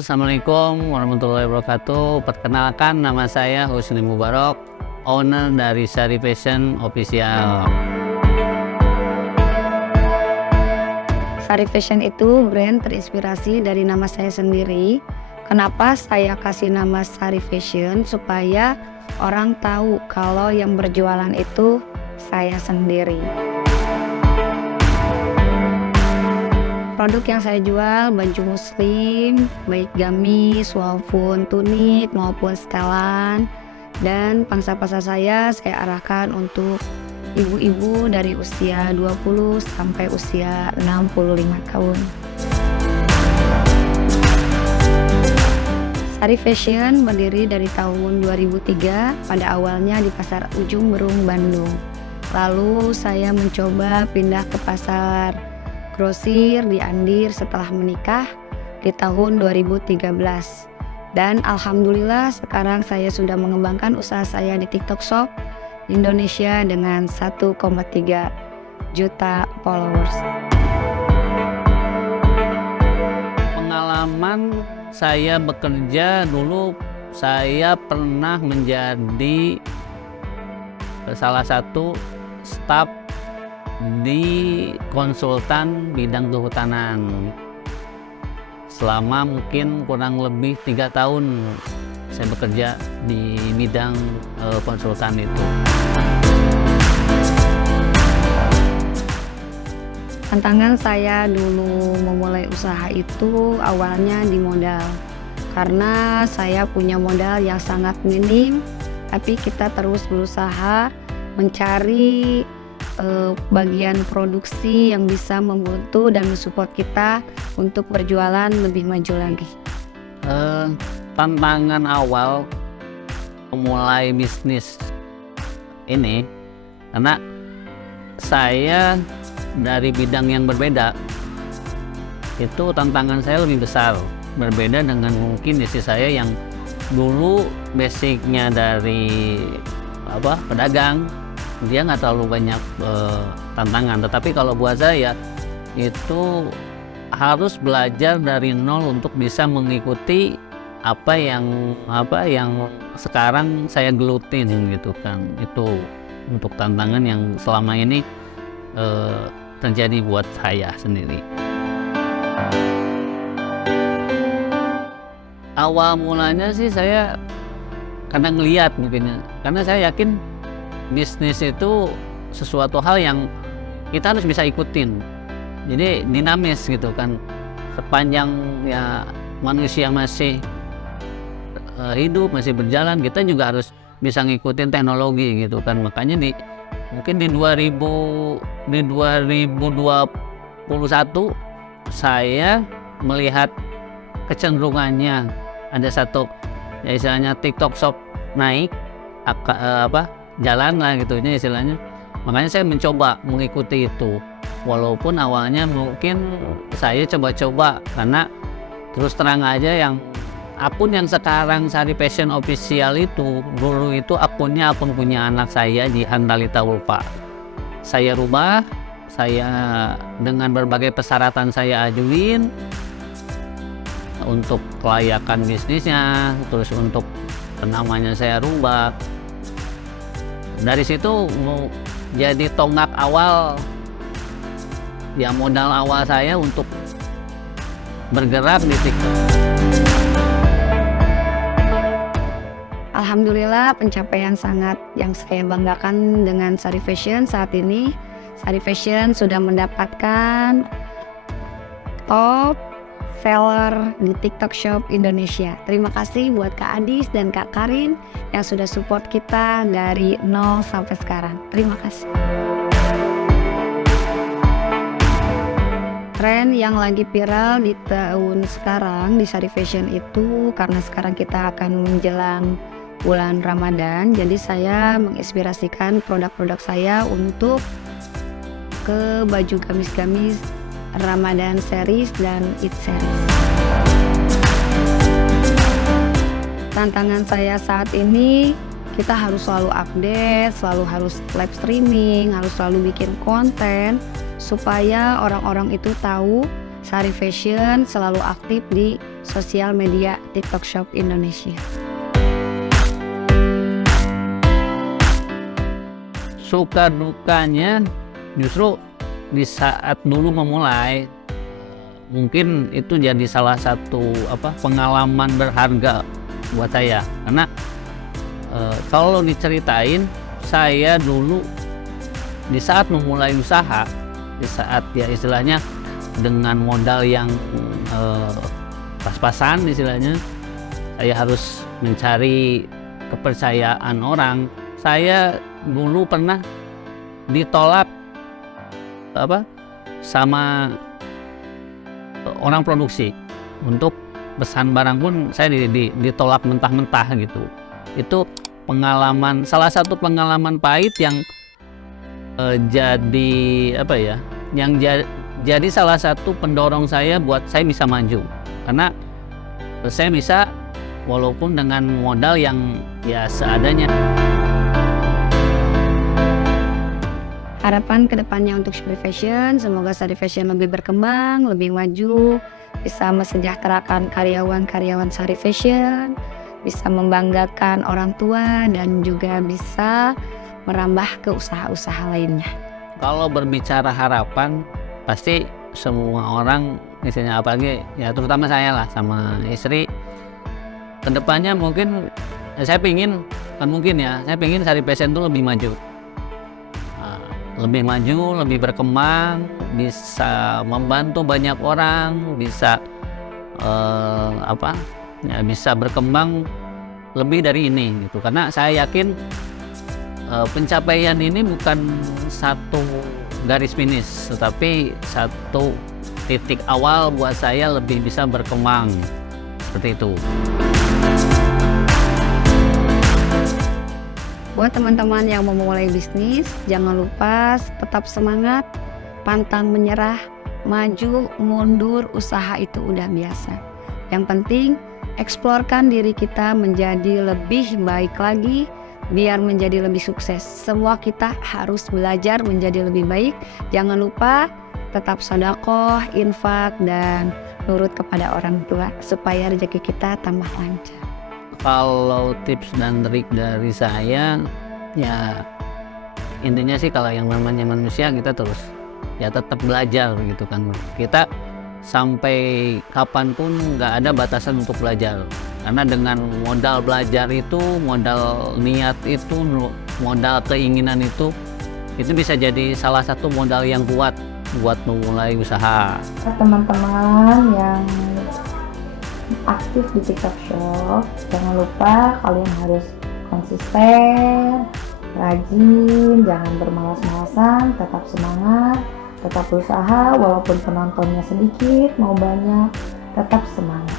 Halo, Assalamualaikum warahmatullahi wabarakatuh. Perkenalkan, nama saya Husni Mubarak, owner dari Sari Fashion Official. Sari Fashion itu brand terinspirasi dari nama saya sendiri. Kenapa saya kasih nama Sari Fashion? Supaya orang tahu kalau yang berjualan itu saya sendiri. Produk yang saya jual baju muslim, baik gamis maupun tunik maupun setelan, dan pangsa pasar saya arahkan untuk ibu-ibu dari usia 20 sampai usia 65 tahun. Sari Fashion berdiri dari tahun 2003, pada awalnya di Pasar Ujung Berung, Bandung. Lalu saya mencoba pindah ke pasar grosir di Andir setelah menikah di tahun 2013. Dan alhamdulillah sekarang saya sudah mengembangkan usaha saya di TikTok Shop Indonesia dengan 1,3 juta followers. Pengalaman saya bekerja dulu, saya pernah menjadi salah satu staf di konsultan bidang kehutanan selama mungkin kurang lebih 3 tahun saya bekerja di bidang konsultan itu. Tantangan saya dulu memulai usaha itu awalnya di modal, karena saya punya modal yang sangat minim, tapi kita terus berusaha mencari bagian produksi yang bisa membantu dan mensupport kita untuk berjualan lebih maju lagi. Tantangan awal memulai bisnis ini, karena saya dari bidang yang berbeda, itu tantangan saya lebih besar, berbeda dengan mungkin istri saya yang dulu basicnya dari pedagang. Dia nggak terlalu banyak tantangan, tetapi kalau buat saya itu harus belajar dari nol untuk bisa mengikuti apa yang sekarang saya gelutin gitu kan. Itu untuk tantangan yang selama ini terjadi buat saya sendiri. Awal mulanya sih saya karena ngelihat mungkin ya, karena saya yakin bisnis itu sesuatu hal yang kita harus bisa ikutin, jadi dinamis gitu kan. Sepanjang ya manusia masih hidup, masih berjalan, kita juga harus bisa ngikutin teknologi gitu kan. Makanya mungkin di 2021 saya melihat kecenderungannya ada satu ya istilahnya TikTok Shop naik jalan lah gitu istilahnya. Makanya saya mencoba mengikuti itu, walaupun awalnya mungkin saya coba-coba, karena terus terang aja yang akun yang sekarang Sari Fashion Official itu dulu itu akun punya anak saya di Handalita Ulfa. Saya rubah, saya dengan berbagai persyaratan saya ajuin untuk kelayakan bisnisnya, terus untuk namanya saya rubah. Dari situ jadi tonggak awal, ya modal awal saya untuk bergerak di TikTok. Alhamdulillah pencapaian sangat yang saya banggakan dengan Sari Fashion saat ini. Sari Fashion sudah mendapatkan top seller di TikTok Shop Indonesia. Terima kasih buat Kak Adis dan Kak Karin yang sudah support kita dari nol sampai sekarang. Terima kasih. Tren yang lagi viral di tahun sekarang di Sari Fashion itu, karena sekarang kita akan menjelang bulan Ramadan, jadi saya menginspirasikan produk-produk saya untuk ke baju gamis-gamis Ramadan series dan Eid series. Tantangan saya saat ini, kita harus selalu update, selalu harus live streaming, harus selalu bikin konten supaya orang-orang itu tahu Sari Fashion selalu aktif di sosial media TikTok Shop Indonesia. Suka dukanya justru di saat dulu memulai, mungkin itu jadi salah satu pengalaman berharga buat saya, karena kalau diceritain, saya dulu di saat memulai usaha, di saat ya istilahnya dengan modal yang pas-pasan istilahnya, saya harus mencari kepercayaan orang. Saya dulu pernah ditolak sama orang produksi untuk pesan barang pun saya ditolak mentah-mentah gitu. Itu pengalaman, salah satu pengalaman pahit yang jadi salah satu pendorong saya buat saya bisa maju, karena saya bisa walaupun dengan modal yang ya seadanya. Harapan kedepannya untuk Sari Fashion, semoga Sari Fashion lebih berkembang, lebih maju, bisa mesejahterakan karyawan-karyawan Sari Fashion, bisa membanggakan orang tua, dan juga bisa merambah ke usaha-usaha lainnya. Kalau berbicara harapan, pasti semua orang, misalnya apalagi ya terutama saya lah sama istri, kedepannya mungkin saya pingin Sari Fashion itu lebih maju. Lebih maju, lebih berkembang, bisa membantu banyak orang, bisa bisa berkembang lebih dari ini gitu. Karena saya yakin pencapaian ini bukan satu garis finish, tetapi satu titik awal buat saya lebih bisa berkembang seperti itu. Buat teman-teman yang mau memulai bisnis, jangan lupa tetap semangat, pantang menyerah, maju, mundur, usaha itu udah biasa. Yang penting, eksplorkan diri kita menjadi lebih baik lagi, biar menjadi lebih sukses. Semua kita harus belajar menjadi lebih baik. Jangan lupa tetap sedekah, infak, dan nurut kepada orang tua, supaya rezeki kita tambah lancar. Kalau tips dan trik dari saya, ya intinya sih kalau yang namanya manusia, kita terus ya tetap belajar gitu kan. Kita sampai kapanpun nggak ada batasan untuk belajar, karena dengan modal belajar itu, modal niat itu, modal keinginan itu bisa jadi salah satu modal yang kuat buat memulai usaha. Teman-teman yang aktif di TikTok Shop, jangan lupa kalian harus konsisten, rajin, jangan bermalas-malasan, tetap semangat, tetap berusaha walaupun penontonnya sedikit mau banyak, tetap semangat.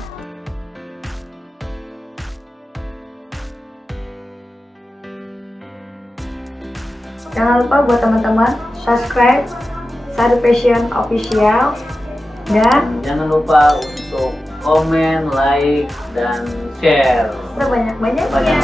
Jangan lupa buat teman-teman subscribe Sari Fashion Official, dan jangan lupa untuk komen, like, dan share sebanyak-banyaknya.